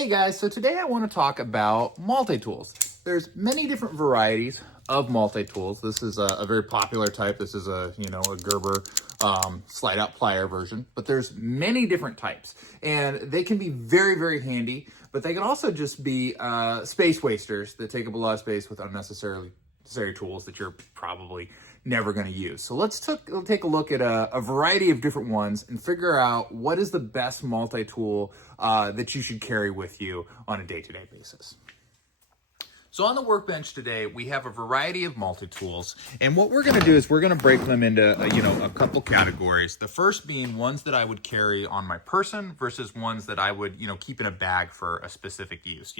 Hey guys, so today I want to talk about multi-tools. There's many different varieties of multi-tools. This is a very popular type. This is a Gerber slide out plier version, but there's many different types and they can be very, very handy, but they can also just be space wasters that take up a lot of space with unnecessary tools that you're probably never going to use. So let's take a look at a variety of different ones and figure out what is the best multi-tool that you should carry with you on a day-to-day basis. So on the workbench today, we have a variety of multi-tools, and what we're going to do is we're going to break them into a couple categories. The first being ones that I would carry on my person versus ones that I would keep in a bag for a specific use.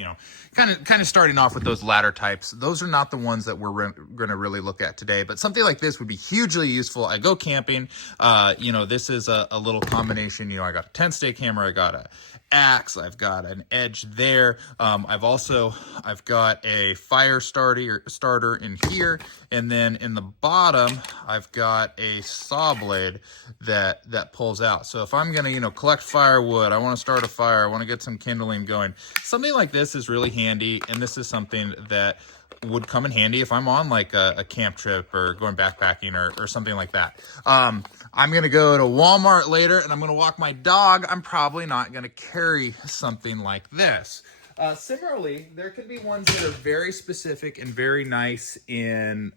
Kind of starting off with those latter types. Those are not the ones that we're going to really look at today, but something like this would be hugely useful. I go camping. This is a little combination. I got a tent stake hammer. I got a axe, I've got an edge there. I've got a fire starter in here, and then in the bottom I've got a saw blade that pulls out. So if I'm gonna collect firewood, I want to start a fire, I want to get some kindling going, something like this is really handy. And this is something that would come in handy if I'm on like a camp trip or going backpacking or something like that. I'm going to go to Walmart later and I'm going to walk my dog. I'm probably not going to carry something like this. Similarly, there could be ones that are very specific and very nice in,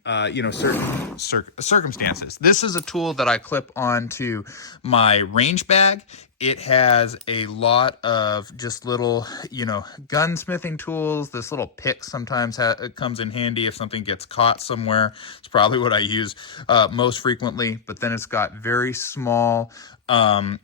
certain circumstances. This is a tool that I clip onto my range bag. It has a lot of just little, gunsmithing tools. This little pick sometimes it comes in handy if something gets caught somewhere. It's probably what I use most frequently, but then it's got very small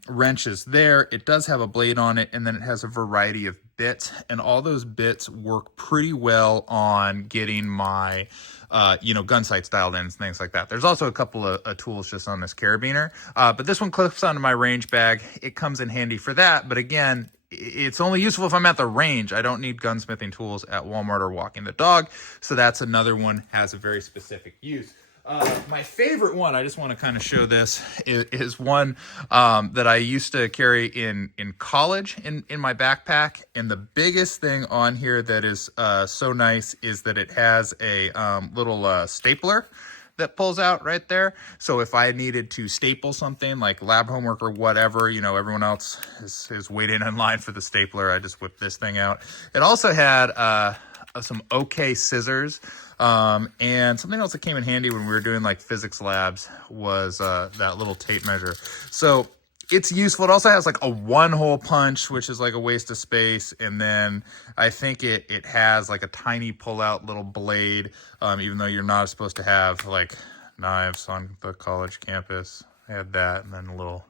wrenches there. It does have a blade on it, and then it has a variety of bits, and all those bits work pretty well on getting my gun sights dialed in and things like that. There's also a couple of tools just on this carabiner, but this one clips onto my range bag. It comes in handy for that, but again, it's only useful if I'm at the range. I don't need gunsmithing tools at Walmart or walking the dog, so that's another one, has a very specific use. My favorite one, I just want to kind of show this, is one that I used to carry in college in my backpack. And the biggest thing on here that is so nice is that it has a little stapler that pulls out right there. So if I needed to staple something like lab homework or whatever, everyone else is waiting in line for the stapler, I just whip this thing out. It also had some OK scissors. And something else that came in handy when we were doing like physics labs was that little tape measure. So it's useful. It also has like a one-hole punch, which is like a waste of space. And then I think it has like a tiny pull-out little blade, even though you're not supposed to have like knives on the college campus. I had that, and then a little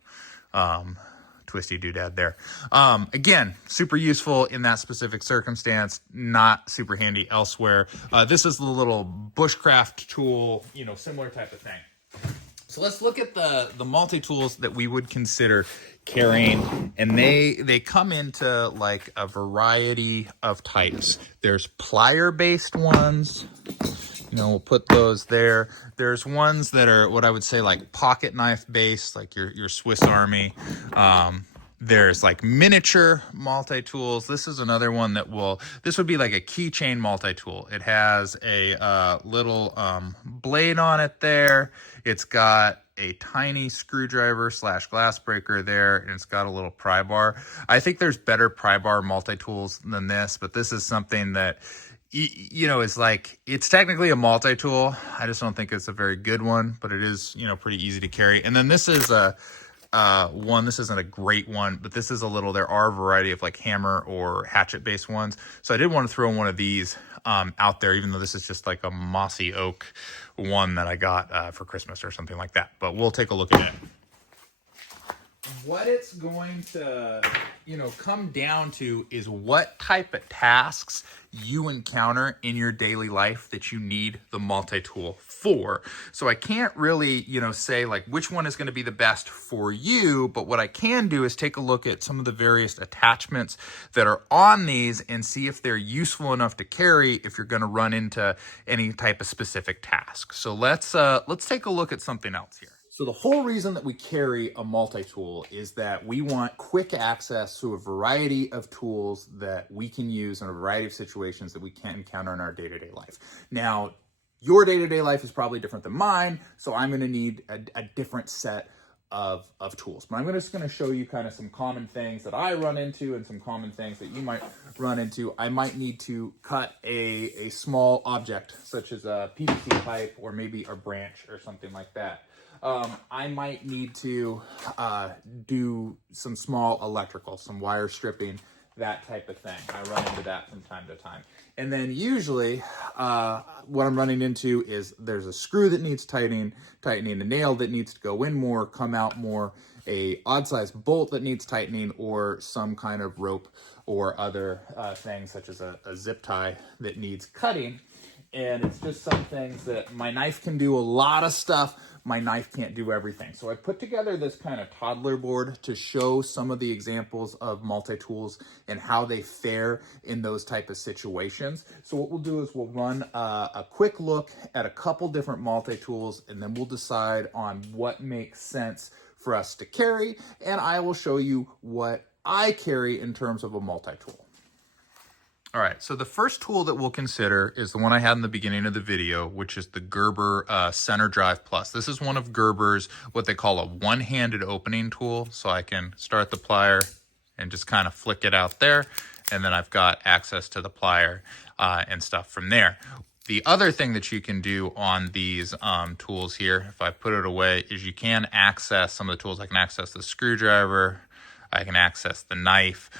twisty doodad there. Again, super useful in that specific circumstance, not super handy elsewhere. This is the little bushcraft tool, similar type of thing. So let's look at the multi-tools that we would consider carrying, and they come into like a variety of types. There's plier-based ones. We'll put those there. There's ones that are what I would say like pocket knife based, like your Swiss Army. There's like miniature multi-tools. This is another one this would be like a keychain multi-tool. It has a little blade on it there. It's got a tiny screwdriver / glass breaker there, and it's got a little pry bar. I think there's better pry bar multi-tools than this, but this is something that it's like, it's technically a multi-tool. I just don't think it's a very good one, but it is, pretty easy to carry. And then this is this isn't a great one, but this is there are a variety of like hammer or hatchet based ones. So I did want to throw one of these out there, even though this is just like a mossy oak one that I got for Christmas or something like that, but we'll take a look at it. What it's going to, come down to is what type of tasks you encounter in your daily life that you need the multi-tool for. So I can't really, say like which one is going to be the best for you, but what I can do is take a look at some of the various attachments that are on these and see if they're useful enough to carry if you're going to run into any type of specific task. So let's take a look at something else here. So the whole reason that we carry a multi-tool is that we want quick access to a variety of tools that we can use in a variety of situations that we can't encounter in our day-to-day life. Now, your day-to-day life is probably different than mine, so I'm gonna need a different set of tools. But I'm just gonna show you kind of some common things that I run into and some common things that you might run into. I might need to cut a small object, such as a PVC pipe or maybe a branch or something like that. I might need to do some small electrical, some wire stripping, that type of thing. I run into that from time to time. And then usually what I'm running into is there's a screw that needs tightening, a nail that needs to go in more, come out more, a odd size bolt that needs tightening, or some kind of rope or other things such as a zip tie that needs cutting. And it's just some things that my knife can do a lot of stuff. My knife can't do everything. So I put together this kind of toddler board to show some of the examples of multi-tools and how they fare in those type of situations. So what we'll do is we'll run a quick look at a couple different multi-tools, and then we'll decide on what makes sense for us to carry. And I will show you what I carry in terms of a multi-tool. All right, so the first tool that we'll consider is the one I had in the beginning of the video, which is the Gerber Center Drive Plus. This is one of Gerber's, what they call a one-handed opening tool. So I can start the plier and just kind of flick it out there. And then I've got access to the plier and stuff from there. The other thing that you can do on these tools here, if I put it away, is you can access some of the tools. I can access the screwdriver, I can access the knife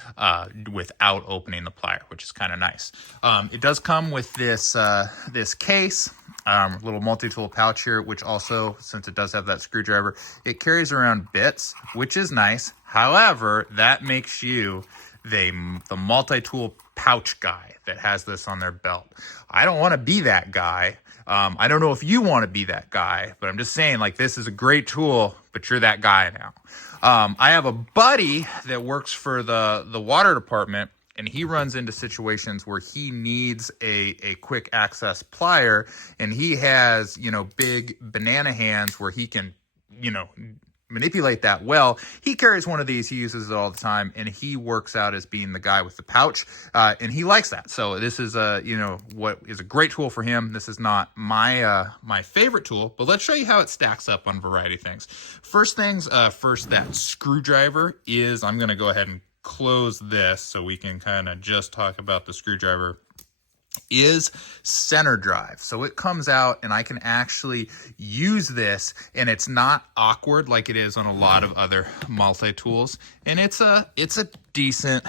without opening the plier, which is kind of nice. It does come with this this case, little multi-tool pouch here, which also, since it does have that screwdriver, it carries around bits, which is nice. However, that makes you the multi-tool pouch guy that has this on their belt. I don't want to be that guy. I don't know if you want to be that guy, but I'm just saying, like, this is a great tool, but you're that guy now. I have a buddy that works for the water department, and he runs into situations where he needs a quick access plier, and he has, you know, big banana hands where he can, you know, manipulate that well. He carries one of these, he uses it all the time, and he works out as being the guy with the pouch, and he likes that. So this is you know, what is a great tool for him. This is not my my favorite tool, but let's show you how it stacks up on variety of things. First things first, that screwdriver is, I'm gonna go ahead and close this so we can kind of just talk about the screwdriver, is center drive. So it comes out and I can actually use this, and it's not awkward like it is on a lot of other multi-tools. And it's a decent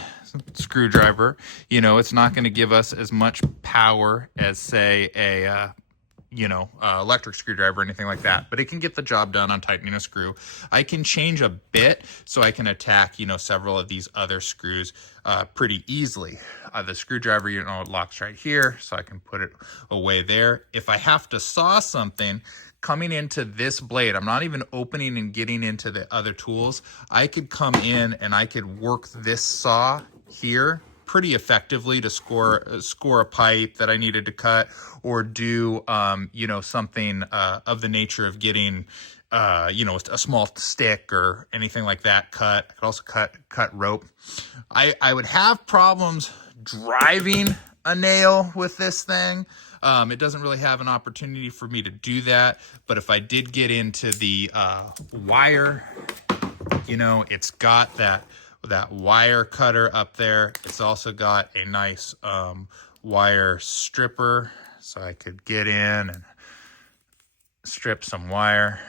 screwdriver. You know, it's not going to give us as much power as, say, a electric screwdriver or anything like that, but it can get the job done on tightening a screw. I can change a bit so I can attack, you know, several of these other screws pretty easily. The screwdriver, you know, it locks right here, so I can put it away there. If I have to saw something coming into this blade, I'm not even opening and getting into the other tools. I could come in and I could work this saw here pretty effectively to score a pipe that I needed to cut, or do you know, something of the nature of getting you know, a small stick or anything like that cut. I could also cut rope. I would have problems driving a nail with this thing. It doesn't really have an opportunity for me to do that, but if I did get into the wire, you know, it's got that wire cutter up there. It's also got a nice wire stripper, so I could get in and strip some wire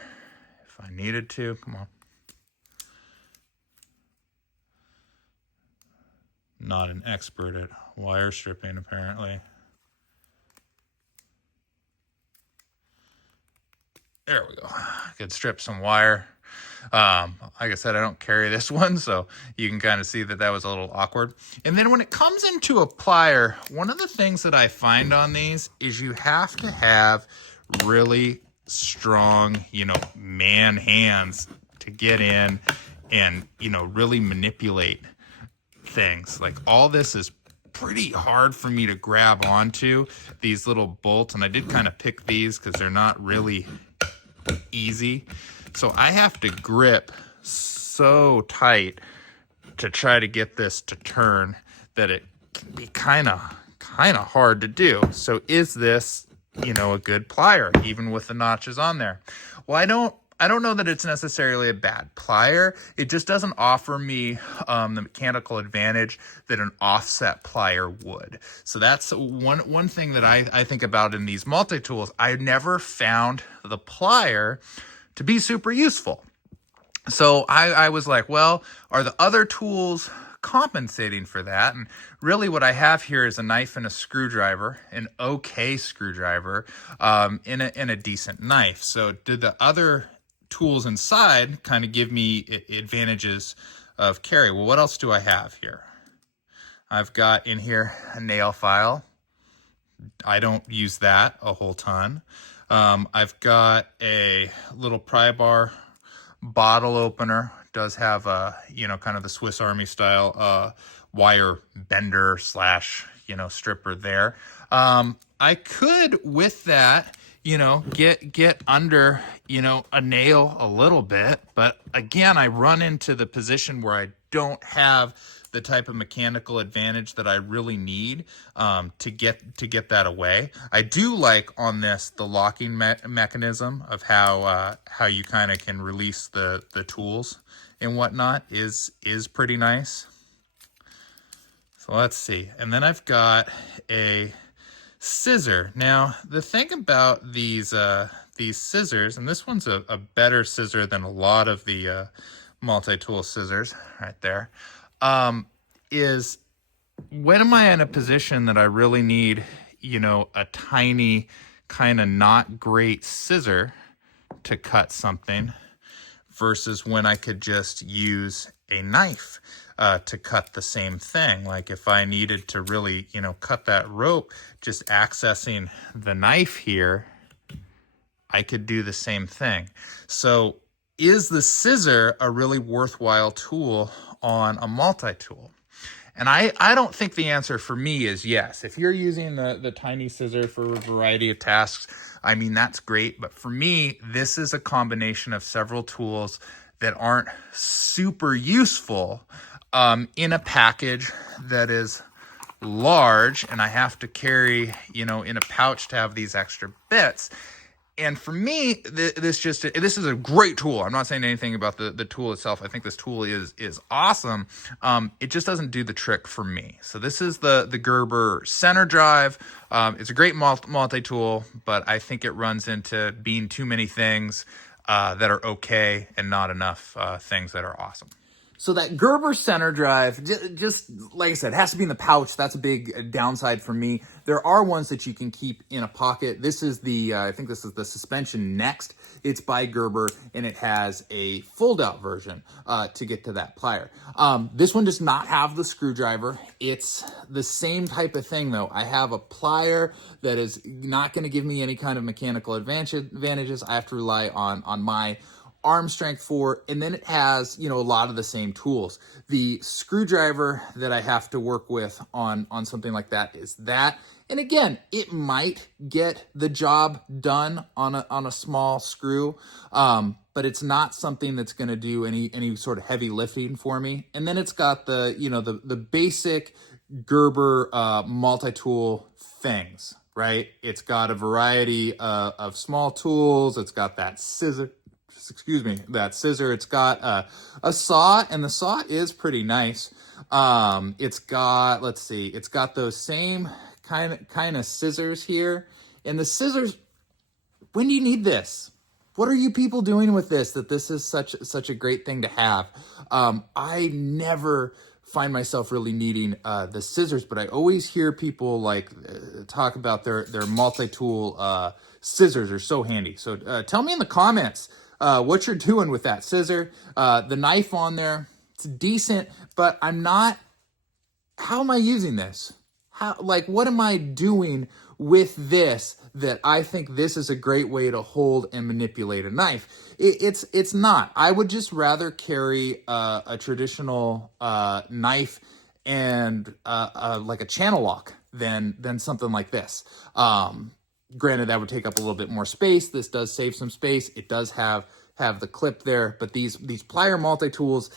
if I needed to. Come on. Not an expert at wire stripping, apparently. There we go. I could strip some wire. Like I said, I don't carry this one, so you can kind of see that was a little awkward. And then when it comes into a plier, one of the things that I find on these is you have to have really strong, you know, man hands to get in and, you know, really manipulate things. Like, all this is pretty hard for me to grab onto, these little bolts, and I did kind of pick these because they're not really easy. So I have to grip so tight to try to get this to turn that it can be kind of hard to do. So is this, you know, a good plier, even with the notches on there? Well, I don't know that it's necessarily a bad plier. It just doesn't offer me the mechanical advantage that an offset plier would. So that's one thing that I think about in these multi-tools. I never found the plier to be super useful. So I was like, well, are the other tools compensating for that? And really what I have here is a knife and a screwdriver, an okay screwdriver, in a decent knife. So did the other tools inside kind of give me advantages of carry? Well, what else do I have here? I've got in here a nail file. I don't use that a whole ton. I've got a little pry bar bottle opener. Does have a, you know, kind of the Swiss Army style wire bender slash, you know, stripper there. I could with that, you know, get under, you know, a nail a little bit, but again, I run into the position where I don't have the type of mechanical advantage that I really need to get that away. I do like on this the locking mechanism of how you kind of can release the tools and whatnot is pretty nice. So let's see, and then I've got a scissor. Now the thing about these scissors, and this one's a better scissor than a lot of the multi-tool scissors right there, is when am I in a position that I really need, you know, a tiny kind of not great scissor to cut something versus when I could just use a knife to cut the same thing. Like if I needed to really, you know, cut that rope, just accessing the knife here, I could do the same thing. So is the scissor a really worthwhile tool on a multi-tool? And I don't think the answer for me is yes. If you're using the tiny scissor for a variety of tasks, I mean, that's great. But for me, this is a combination of several tools that aren't super useful in a package that is large, and I have to carry, you know, in a pouch to have these extra bits. And for me, this is a great tool. I'm not saying anything about the tool itself. I think this tool is awesome. It just doesn't do the trick for me. So this is the Gerber center drive. It's a great multi-tool, but I think it runs into being too many things that are okay and not enough things that are awesome. So that Gerber center drive, just like I said, has to be in the pouch. That's a big downside for me. There are ones that you can keep in a pocket. This is the, I think this is the Suspension Next. It's by Gerber, and it has a fold-out version to get to that plier. This one does not have the screwdriver. It's the same type of thing, though. I have a plier that is not going to give me any kind of mechanical advantages. I have to rely on my arm strength for, and then it has, you know, a lot of the same tools. The screwdriver that I have to work with on something like that is that. And again, it might get the job done on a small screw, but it's not something that's going to do any sort of heavy lifting for me. And then it's got the, you know, the basic Gerber multi-tool things, right? It's got a variety of small tools. It's got that scissor. It's got a saw, and the saw is pretty nice. It's got, let's see, it's got those same kind of scissors here. And the scissors, when do you need this? What are you people doing with this, that this is such a great thing to have? I never find myself really needing the scissors, but I always hear people like talk about their multi-tool scissors are so handy. So tell me in the comments what you're doing with that scissor. The knife on there, it's decent, but I'm not, how am I using this? What am I doing with this that I think this is a great way to hold and manipulate a knife? It's not. I would just rather carry a traditional knife and like a channel lock than something like this. Granted, that would take up a little bit more space. This does save some space. It does have have the clip there. But these plier multi-tools,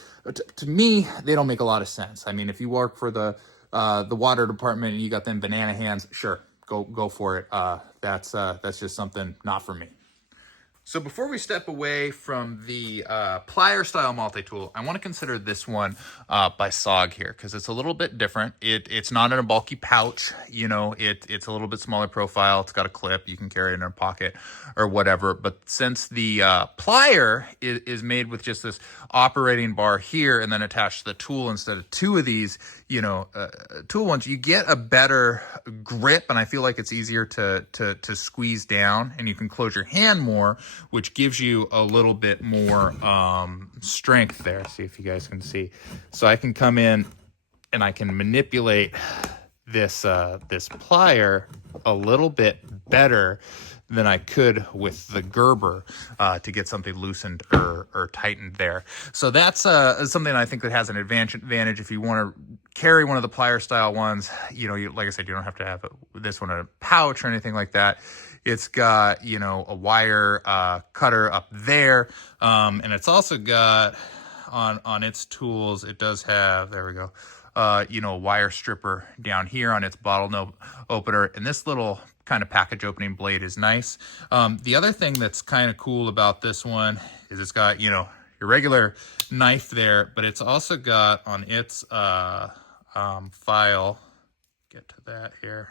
to me, they don't make a lot of sense. I mean, if you work for the water department and you got them banana hands, sure, go for it. That's just something not for me. So before we step away from the plier style multi-tool, I want to consider this one by SOG here, because it's a little bit different. It's not in a bulky pouch, you know, it's a little bit smaller profile. It's got a clip, you can carry it in a pocket or whatever. But since the plier is made with just this operating bar here and then attached to the tool instead of two of these, you know, tool ones, you get a better grip, and I feel like it's easier to squeeze down, and you can close your hand more, which gives you a little bit more strength there. See if you guys can see. So I can come in and I can manipulate this this plier a little bit better than I could with the Gerber to get something loosened or tightened there. So that's something I think that has an advantage if you want to carry one of the plier style ones. You know, like I said, you don't have to have this one in a pouch or anything like that. It's got, you know, a wire cutter up there, and it's also got on its tools, it does have, there we go, you know, a wire stripper down here on its bottle opener, and this little kind of package opening blade is nice. The other thing that's kind of cool about this one is it's got, you know, your regular knife there, but it's also got on its file, get to that here,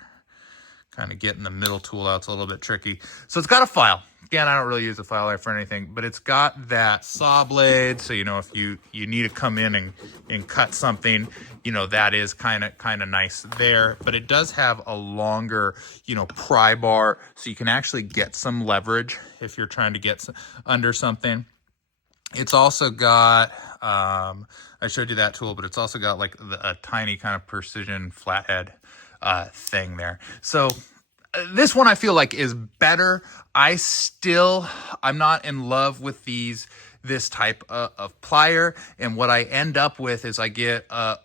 kind of getting the middle tool out, it's a little bit tricky. So it's got a file. Again, I don't really use a filer for anything, but it's got that saw blade. So, you know, if you need to come in and cut something, you know, that is kind of nice there. But it does have a longer, you know, pry bar, so you can actually get some leverage if you're trying to get under something. It's also got, I showed you that tool, but it's also got like a tiny kind of precision flathead thing there. So this one I feel like is better. I'm not in love with this type of plier, and what I end up with is I get a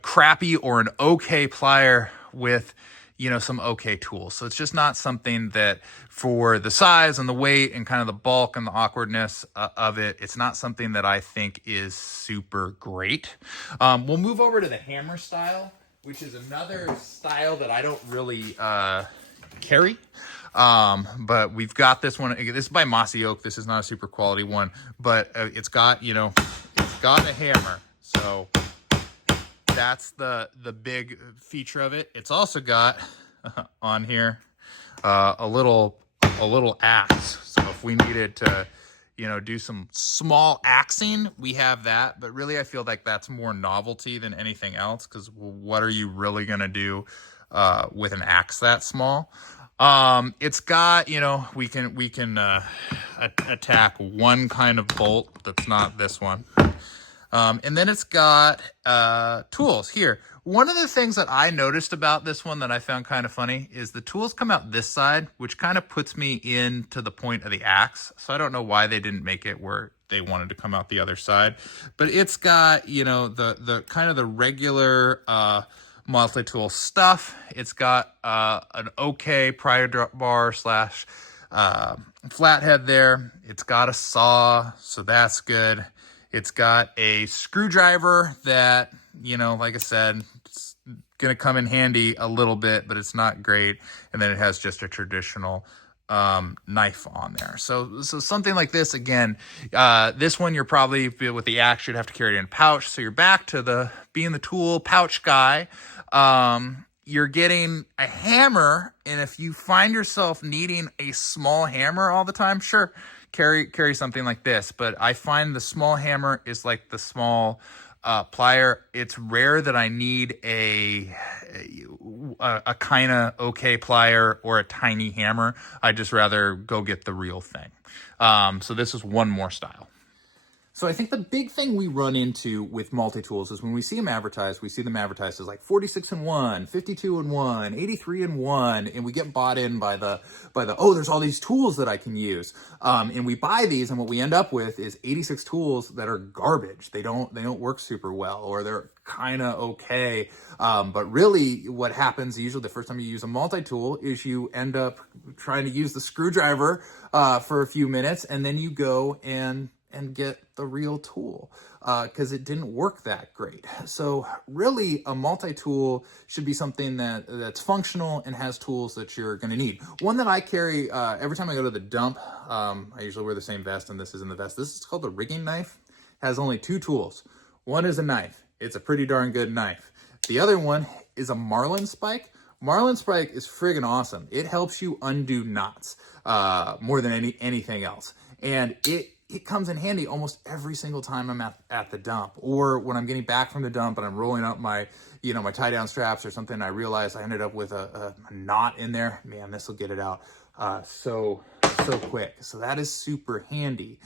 crappy or an okay plier with, you know, some okay tools. So it's just not something that, for the size and the weight and kind of the bulk and the awkwardness of it, it's not something that I think is super great. We'll move over to the hammer style, which is another style that I don't really carry. But we've got this one. This is by Mossy Oak. This is not a super quality one, but it's got, you know, it's got a hammer. So that's the big feature of it. It's also got on here a little axe. So if we needed to, you know, do some small axing, we have that. But really, I feel like that's more novelty than anything else, because what are you really going to do with an axe that small? It's got, you know, we can attack one kind of bolt that's not this one. And then it's got tools here. One of the things that I noticed about this one that I found kind of funny is the tools come out this side, which kind of puts me into the point of the axe. So I don't know why they didn't make it where they wanted to come out the other side. But it's got, you know, the kind of the regular multi-tool stuff. It's got an okay pry bar slash flathead there. It's got a saw, so that's good. It's got a screwdriver that, you know, like I said, it's gonna come in handy a little bit, but it's not great. And then it has just a traditional knife on there. So something like this, again, this one you're probably, with the axe, you'd have to carry it in a pouch. So you're back to being the tool pouch guy. You're getting a hammer, and if you find yourself needing a small hammer all the time, sure, carry something like this. But I find the small hammer is like the small plier. It's rare that I need a kind of okay plier or a tiny hammer. I just rather go get the real thing. So this is one more style. So I think the big thing we run into with multi-tools is when we see them advertised, we see them advertised as like 46 in 1, 52 in 1, 83 in 1, and we get bought in by the oh, there's all these tools that I can use. And we buy these, and what we end up with is 86 tools that are garbage. They don't work super well, or they're kind of okay. But really what happens usually the first time you use a multi-tool is you end up trying to use the screwdriver for a few minutes, and then you go and get the real tool because it didn't work that great. So really a multi-tool should be something that's functional and has tools that you're going to need. One that I carry every time I go to the dump, I usually wear the same vest, and this is in the vest. This is called the rigging knife. It has only 2 tools. One is a knife. It's a pretty darn good knife. The other one is a Marlin spike. Marlin spike is friggin' awesome. It helps you undo knots more than anything else. And it comes in handy almost every single time I'm at the dump, or when I'm getting back from the dump and I'm rolling up my, my tie down straps or something. I realize I ended up with a knot in there. Man, this will get it out so quick. So that is super handy.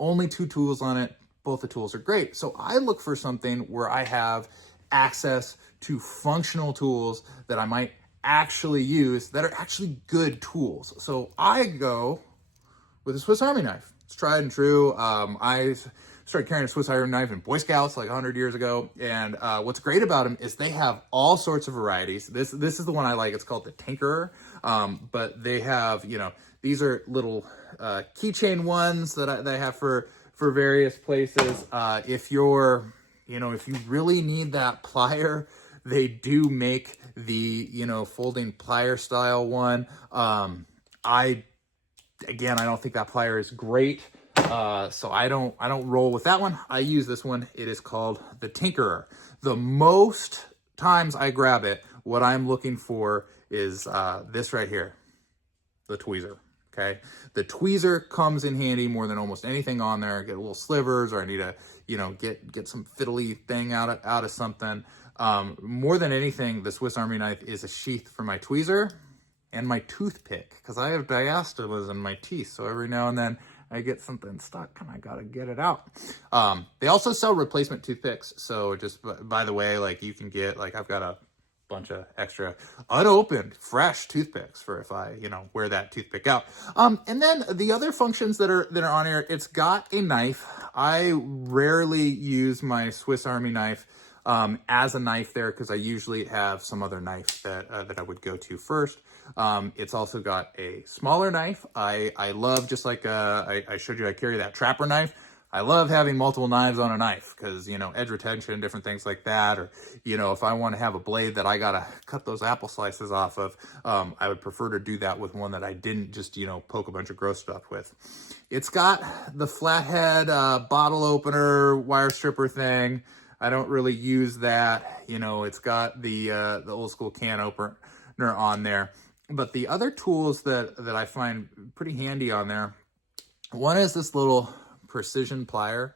Only 2 tools on it. Both the tools are great. So I look for something where I have access to functional tools that I might actually use that are actually good tools. So I go with a Swiss Army knife. It's tried and true. I started carrying a Swiss Army knife in Boy Scouts like 100 years ago. And what's great about them is they have all sorts of varieties. This is the one I like. It's called the Tinkerer. But they have, these are little keychain ones that I have for various places. If you're, if you really need that plier, they do make the, folding plier style one. Again, I don't think that plier is great. So I don't roll with that one. I use this one. It is called the Tinkerer. The most times I grab it, what I'm looking for is this right here, the tweezer. Okay, the tweezer comes in handy more than almost anything on there. Get a little slivers, or I need to, get some fiddly thing out of something. More than anything, the Swiss Army knife is a sheath for my tweezer and my toothpick, because I have diastemas in my teeth. So every now and then I get something stuck and I gotta get it out. They also sell replacement toothpicks. So just by the way, like you can get, like I've got a bunch of extra unopened fresh toothpicks for if I wear that toothpick out. And then the other functions that are on here, it's got a knife. I rarely use my Swiss Army knife as a knife there, because I usually have some other knife that I would go to first. It's also got a smaller knife. I love, just like I showed you, I carry that trapper knife. I love having multiple knives on a knife because, edge retention, different things like that. Or, if I want to have a blade that I got to cut those apple slices off of, I would prefer to do that with one that I didn't just, poke a bunch of gross stuff with. It's got the flathead bottle opener, wire stripper thing. I don't really use that. It's got the old school can opener on there. But the other tools that I find pretty handy on there, one is this little precision plier.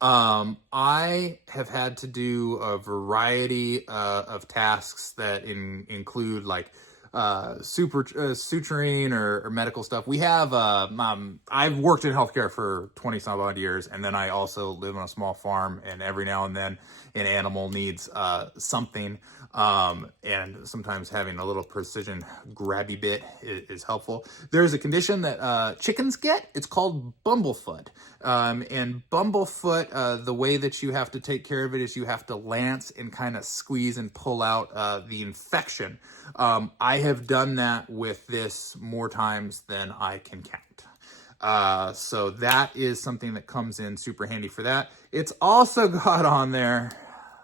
I have had to do a variety of tasks that include like suturing or medical stuff. We have I've worked in healthcare for 20 some odd years, and then I also live on a small farm, and every now and then an animal needs something, and sometimes having a little precision grabby bit is helpful. There's a condition that chickens get. It's called bumblefoot. And bumblefoot, the way that you have to take care of it is you have to lance and kind of squeeze and pull out the infection. I have done that with this more times than I can count. So that is something that comes in super handy for that. It's also got on there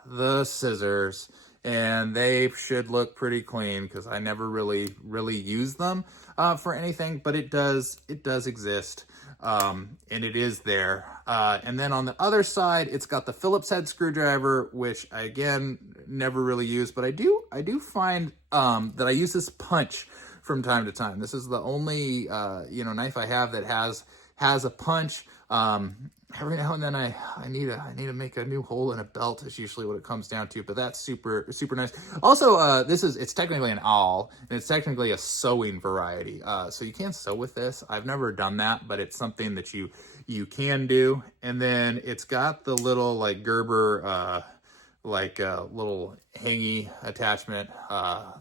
the scissors, and they should look pretty clean because I never really use them for anything, but it does exist. And it is there. And then on the other side, it's got the Phillips head screwdriver, which I, again, never really use, but I do find that I use this punch from time to time. This is the only, knife I have that has a punch. Every now and then I need to make a new hole in a belt is usually what it comes down to, but that's super nice. Also, it's technically an awl, and it's technically a sewing variety. So you can sew with this. I've never done that, but it's something that you can do. And then it's got the little like Gerber little hangy attachment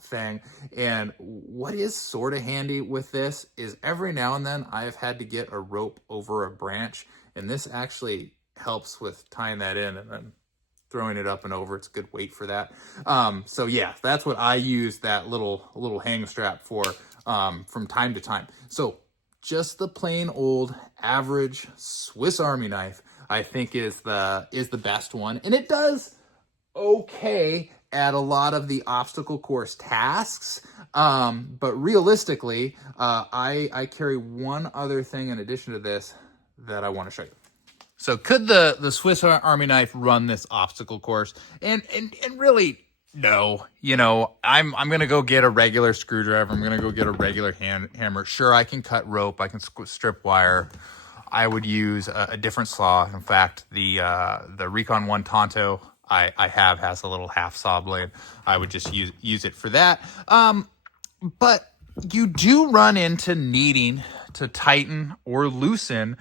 thing. And what is sort of handy with this is every now and then I've had to get a rope over a branch, and this actually helps with tying that in and then throwing it up and over. It's a good weight for that. So yeah, that's what I use that little hang strap for from time to time. So just the plain old average Swiss Army knife, I think is the best one. And it does okay at a lot of the obstacle course tasks. But realistically, I carry one other thing in addition to this that I want to show you. So could the Swiss Army knife run this obstacle course? And really, no. You know, I'm going to go get a regular screwdriver. I'm going to go get a regular hammer. Sure, I can cut rope. I can strip wire. I would use a different saw. In fact, the Recon 1 Tonto I have has a little half saw blade. I would just use it for that. But you do run into needing to tighten or loosen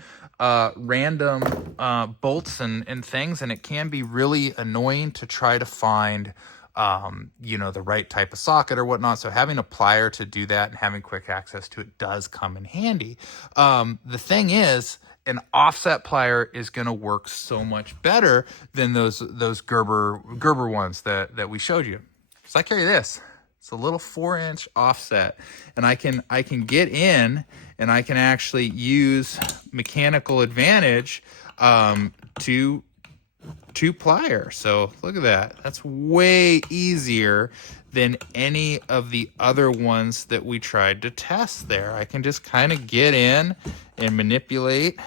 random bolts and things, and it can be really annoying to try to find the right type of socket or whatnot. So having a plier to do that and having quick access to it does come in handy. The thing is, an offset plier is going to work so much better than those Gerber ones that we showed you. So I carry this. It's a little 4-inch offset, and I can get in and I can actually use mechanical advantage to plier. So look at that. That's way easier than any of the other ones that we tried to test there. I can just kind of get in and manipulate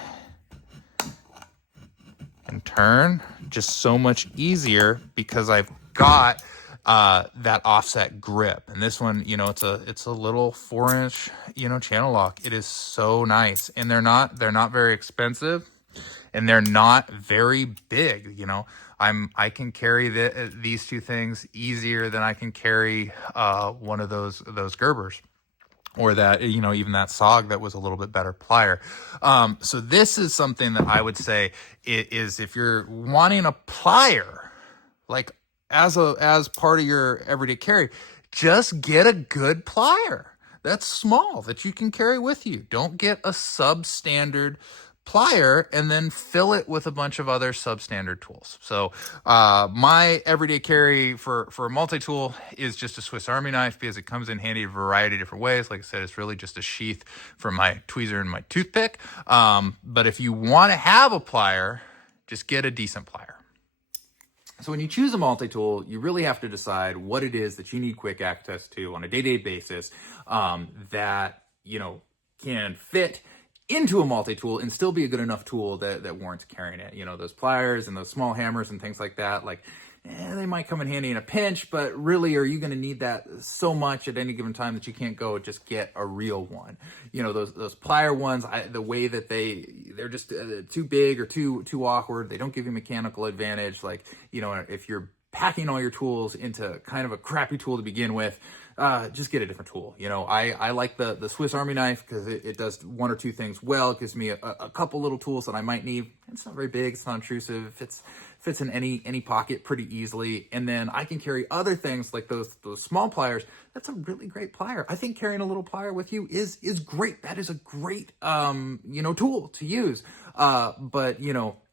and turn just so much easier because I've got that offset grip. And this one, it's a little 4-inch, channel lock. It is so nice, and they're not very expensive, and they're not very big. I can carry these two things easier than I can carry one of those Gerbers, or that, even that SOG that was a little bit better plier. So this is something that I would say is if you're wanting a plier, like as part of your everyday carry, just get a good plier that's small that you can carry with you. Don't get a substandard plier and then fill it with a bunch of other substandard tools. So my everyday carry for a multi-tool is just a Swiss Army knife because it comes in handy a variety of different ways. Like I said, it's really just a sheath for my tweezer and my toothpick. But if you want to have a plier, just get a decent plier. So when you choose a multi-tool, you really have to decide what it is that you need quick access to on a day-to-day basis that, can fit into a multi-tool and still be a good enough tool that warrants carrying it. Those pliers and those small hammers and things like that, they might come in handy in a pinch, but really, are you going to need that so much at any given time that you can't go just get a real one? Those plier ones, the way that they're just too big or too awkward. They don't give you mechanical advantage. If you're packing all your tools into kind of a crappy tool to begin with, just get a different tool. I like the Swiss Army knife because it does one or two things well. It gives me a couple little tools that I might need. It's not very big. It's not intrusive. Fits in any pocket pretty easily. And then I can carry other things like those small pliers. That's a really great plier. I think carrying a little plier with you is great. That is a great, tool to use. But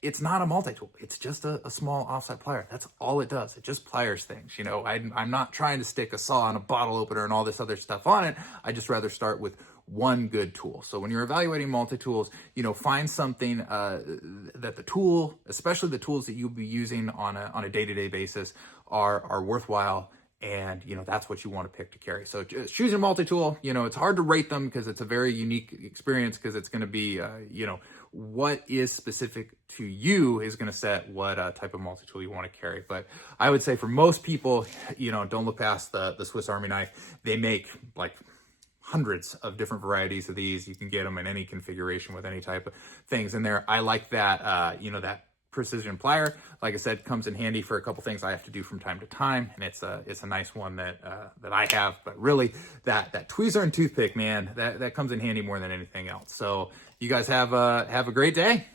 it's not a multi-tool. It's just a small offset plier. That's all it does. It just pliers things. I'm not trying to stick a saw and a bottle opener and all this other stuff on it. I just rather start with one good tool. So when you're evaluating multi-tools, find something that the tool, especially the tools that you'll be using on a day-to-day basis, are worthwhile. And, that's what you want to pick to carry. So choosing a multi-tool, it's hard to rate them because it's a very unique experience because it's going to be, what is specific to you is going to set what type of multi-tool you want to carry. But I would say for most people, don't look past the Swiss Army knife. They make hundreds of different varieties of these. You can get them in any configuration with any type of things in there. I like that, you know, that precision plier, like I said, comes in handy for a couple things I have to do from time to time, and it's a nice one that I have. But really, that tweezer and toothpick, man, that comes in handy more than anything else. So you guys have a great day.